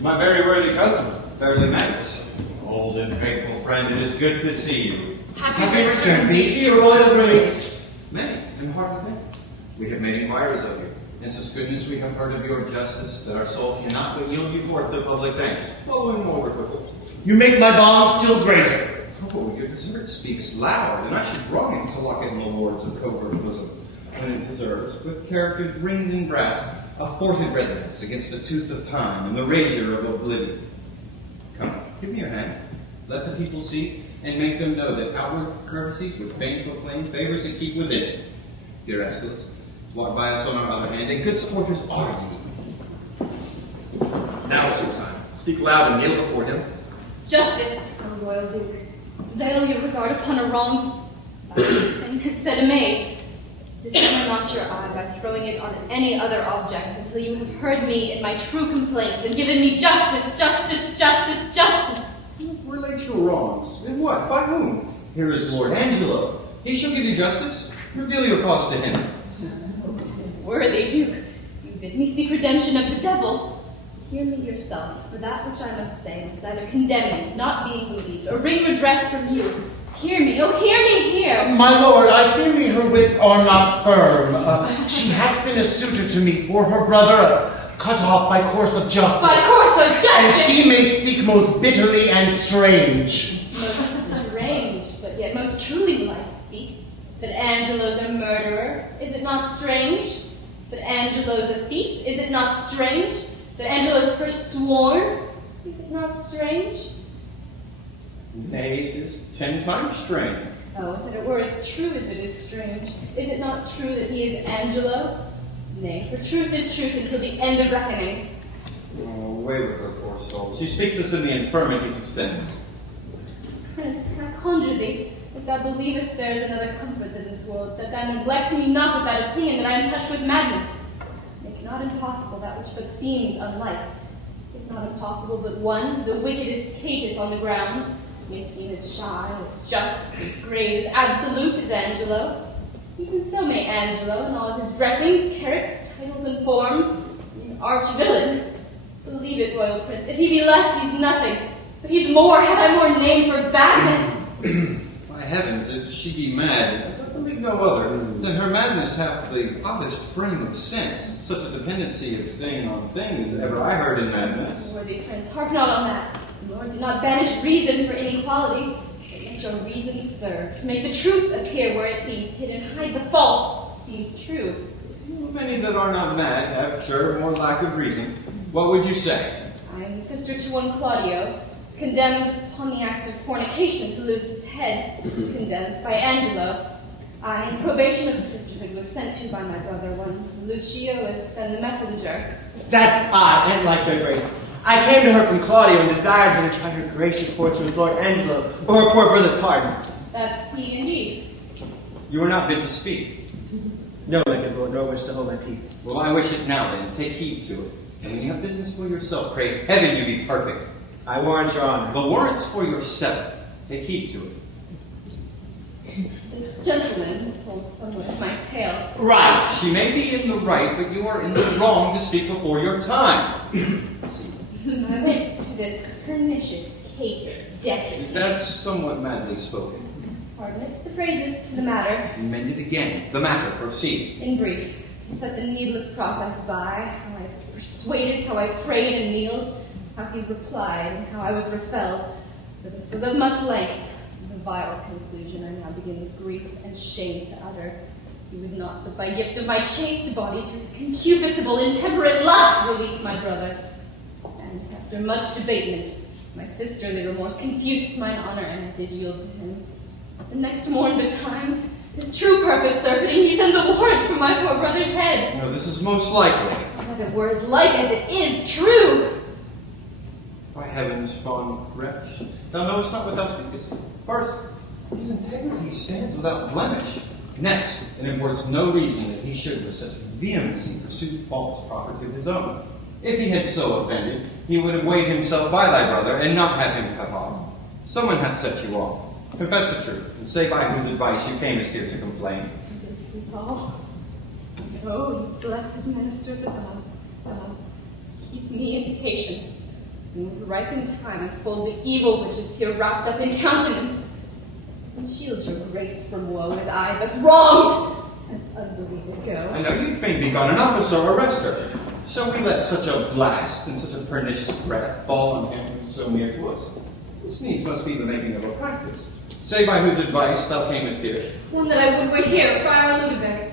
My very worthy cousin, fairly Magnus. Old and faithful friend, it is good to see you. Happy return be to your royal grace. Many, and hardly many. We have made inquiries of you. In such goodness we have heard of your justice, that our soul cannot but yield you forth the public thanks. Following more quickly. You make my bonds still greater. Oh, your desert speaks loud, and I should wrong it to lock in the lords of covert bosom, when it deserves, with characters ringed in brass, a forted residence against the tooth of time and the razor of oblivion. Come, give me your hand. Let the people see, and make them know that outward courtesies which vain proclaim favors that keep within. Dear Aeschylus, walk by us on our other hand, and good supporters are ye. Now is your time. Speak loud and kneel before him. Justice, O royal duke. Veil your regard upon a wrong thing have said a maid. Dishonour not your eye by throwing it on any other object until you have heard me in my true complaint and given me justice, justice, justice, justice. Relate your wrongs. In what? By whom? Here is Lord Angelo. He shall give you justice. Reveal your cause to him. Worthy duke, you bid me seek redemption of the devil. Hear me yourself, for that which I must say must either condemn me, not being believed, or wring redress from you. Hear me, oh, hear me here! My lord, I fear me her wits are not firm. She hath been a suitor to me for her brother, cut off by course of justice. By course of justice! And she may speak most bitterly and strange. Most strange, but yet most truly will I speak. That Angelo's a murderer, is it not strange? That Angelo's a thief, is it not strange? That Angelo's forsworn, is it not strange? Nay, it is 10 times strange. Oh, that it were as true as it is strange. Is it not true that he is Angelo? Nay, for truth is truth until the end of reckoning. Oh, away with her, poor soul. She speaks us in the infirmities of sense. Prince, I conjure thee, if thou believest there is another comfort in this world, that thou neglect me not with that opinion that I am touched with madness. Make not impossible that which but seems unlike. Is not impossible but one, the wickedest caitiff on the ground, may seem as shy, as just, as grave, as absolute as Angelo. Even so may Angelo, in all of his dressings, carracks, titles, and forms, be an arch-villain. Believe it, royal prince, if he be less, he's nothing. But he's more, had I more name for badness. By heavens, if she be mad, I believe no other, that her madness hath the oddest frame of sense. Such a dependency of thing on thing as ever I heard in madness. Worthy prince, hark not on that, nor do not banish reason for inequality, but let your reason serve to make the truth appear where it seems hidden, hide the false, seems true. Many that are not mad have sure more lack of reason. What would you say? I am sister to one Claudio, condemned upon the act of fornication to lose his head, condemned by Angelo. I, in probation of the sisterhood, was sent to by my brother one. Lucio is then the messenger. That's odd, and like your grace. I came to her from Claudio and desired her to try her gracious fortune with Lord Angelo for her poor brother's pardon. That's he indeed. You are not bid to speak. No, my good lord, nor wish to hold my peace. Well, I wish it now then. Take heed to it. And when you have business for yourself, pray heaven you be perfect. I warrant your honor. The warrant's for yourself. Take heed to it. This gentleman told somewhat of my tale. Right. She may be in the right, but you are in the wrong to speak before your time. I went to this pernicious, caitiff, decadent. That's somewhat madly spoken. Pardon it, the phrases to the matter. Mend it again. The matter, proceed. In brief, to set the needless process by, how I persuaded, how I prayed and kneeled, how he replied, and how I was repelled. For this was of much length. The vile conclusion I now begin with grief and shame to utter. He would not, but by gift of my chaste body, to his concupiscible, intemperate lust, release my brother. And after much debatement, my sisterly remorse confused mine honor, and I did yield to him. The next morn betimes, his true purpose surfeiting, he sends a warrant for my poor brother's head. No, this is most likely. That it were as like as it is true. By heavens, fond wretch, thou knowest not what thou speakest. First, his integrity stands without blemish. Next, it imports no reason that he should with such vehemency pursue false property of his own. If he had so offended, he would have weighed himself by thy brother, and not have him cut off. Someone hath set you off. Confess the truth, and say by whose advice you camest here to complain. Is this all? Oh, you blessed ministers of God, keep me in patience, and with ripened time unfold the evil which is here wrapped up in countenance, and shield your grace from woe as I thus wronged, and unbelieved go. I know you'd fain be gone, an officer arrest her. Shall we let such a blast and such a pernicious breath fall on him who's so near to us? This needs must be the making of a practice. Say by whose advice thou camest here. One that I would hear, Friar Ludovic.